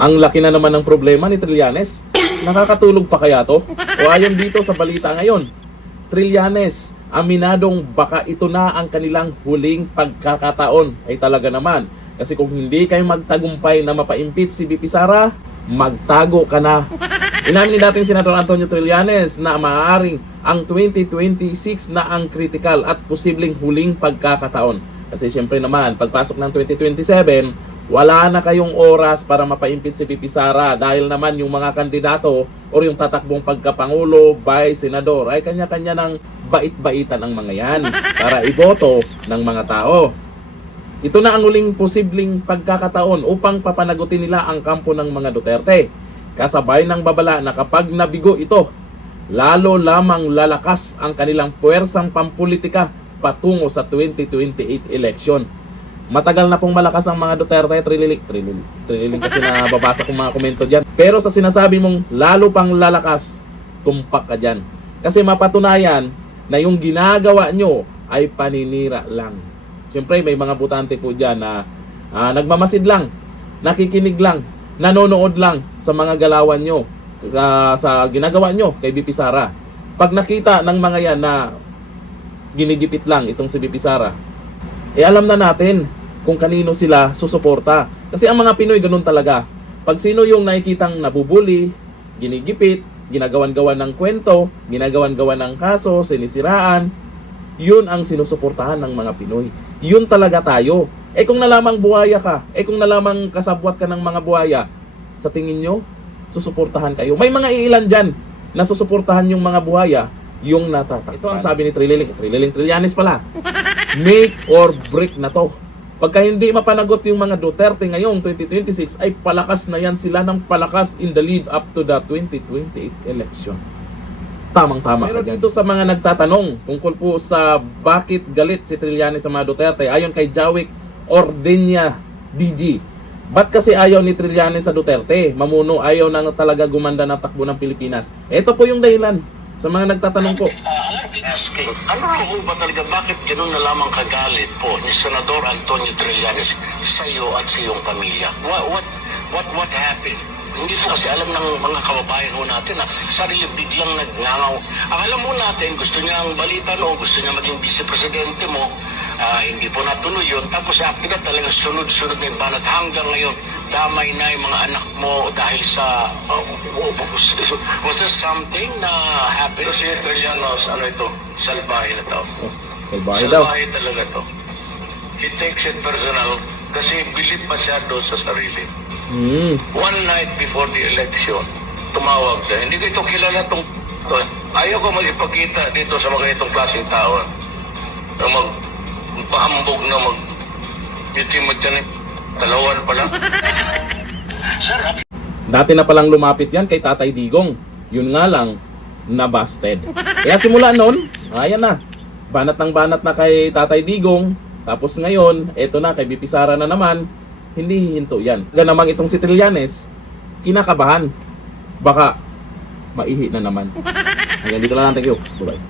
Ang laki na naman ng problema ni Trillanes. Nakakatulog pa kaya to? O ayon dito sa balita ngayon, Trillanes, aminadong baka ito na ang kanilang huling pagkakataon. Ay talaga naman. Kasi kung hindi kayo magtagumpay na mapa-impeach si VP Sara, magtago ka na. Inamin ni dating Senador Antonio Trillanes na maaaring ang 2026 na ang critical at posibleng huling pagkakataon. Kasi syempre naman, pagpasok ng 2027, wala na kayong oras para mapa-impeach si VP Sara dahil naman yung mga kandidato o yung tatakbong pagkapangulo by senador ay kanya-kanya ng bait-baitan ang mga yan para iboto ng mga tao. Ito na ang huling posibleng pagkakataon upang papanagutin nila ang kampo ng mga Duterte. Kasabay ng babala na kapag nabigo ito, lalo lamang lalakas ang kanilang puwersang pampolitika patungo sa 2028 election. Matagal na pong malakas ang mga Duterte, trililing kasi nababasa kong mga komento dyan. Pero sa sinasabi mong lalo pang lalakas, tumpak ka dyan. Kasi mapatunayan na yung ginagawa nyo ay paninira lang. Siyempre may mga butante po dyan na nagmamasid lang, nakikinig lang, nanonood lang sa mga galawan nyo, sa ginagawa nyo kay VP Sara. Pag nakita ng mga yan na ginigipit lang itong si VP Sara, alam na natin kung kanino sila susuporta. Kasi ang mga Pinoy ganun talaga. Pag sino yung nakikitang nabubuli, ginigipit, ginagawan-gawan ng kwento, ginagawan-gawan ng kaso, sinisiraan, yun ang sinusuportahan ng mga Pinoy. Yun talaga tayo. Kung nalamang buhaya ka, kung nalamang kasabwat ka ng mga buhaya, sa tingin nyo, susuportahan kayo. May mga iilan dyan na susuportahan yung mga buhaya, yung natatakpan. Ito ang sabi ni Trillanes pala. Make or break na to. Pagka hindi mapanagot yung mga Duterte ngayong 2026, ay palakas na yan sila ng palakas in the lead up to the 2028 election. Tamang-tama ka dyan. Dito sa mga nagtatanong tungkol po sa bakit galit si Trillanes sa mga Duterte, ayon kay Jawik Ordenya DG. Ba't kasi ayaw ni Trillanes sa Duterte? Mamuno, ayaw na talaga gumanda ng takbo ng Pilipinas. Ito po yung dahilan sa mga nagtatanong po. Asking, ano ho ba talaga, bakit ganun na lamang kagalit po ni Senador Antonio Trillanes sa iyo at sa iyong pamilya? What happened? Hindi po kasi alam ng mga kababayan ho natin na sarili biglang nagngangaw. Ang alam mo natin, gusto niya ang balita noon, gusto niya maging vice-presidente mo, hindi po natuloy yun. Tapos after that, talagang sunod-sunod na yung banat hanggang ngayon, damay na yung mga anak mo dahil sa... was there something na happened? Si Trillanes, ano ito? Salbahe na tao. Salbahe daw. Salbahe talaga to. He takes it personal kasi bilib masyado sa sarili. One night before the election, tumawag siya. Hindi ko ito kilala tong... Ayaw ko magipakita dito sa mga itong klaseng tao. Na magpahambog na mag-itimod yan. Talawan pala. Sir, Dati na palang lumapit yan kay Tatay Digong. Yun nga lang, na-busted. Kaya simula nun, ayan na. Banat ng banat na kay Tatay Digong. Tapos ngayon, eto na, kay VP Sara na naman. Hindi hihinto yan. Ganamang itong si Trillanes, kinakabahan. Baka maihi na naman. Hanggang dito lang. Thank you. Bye-bye.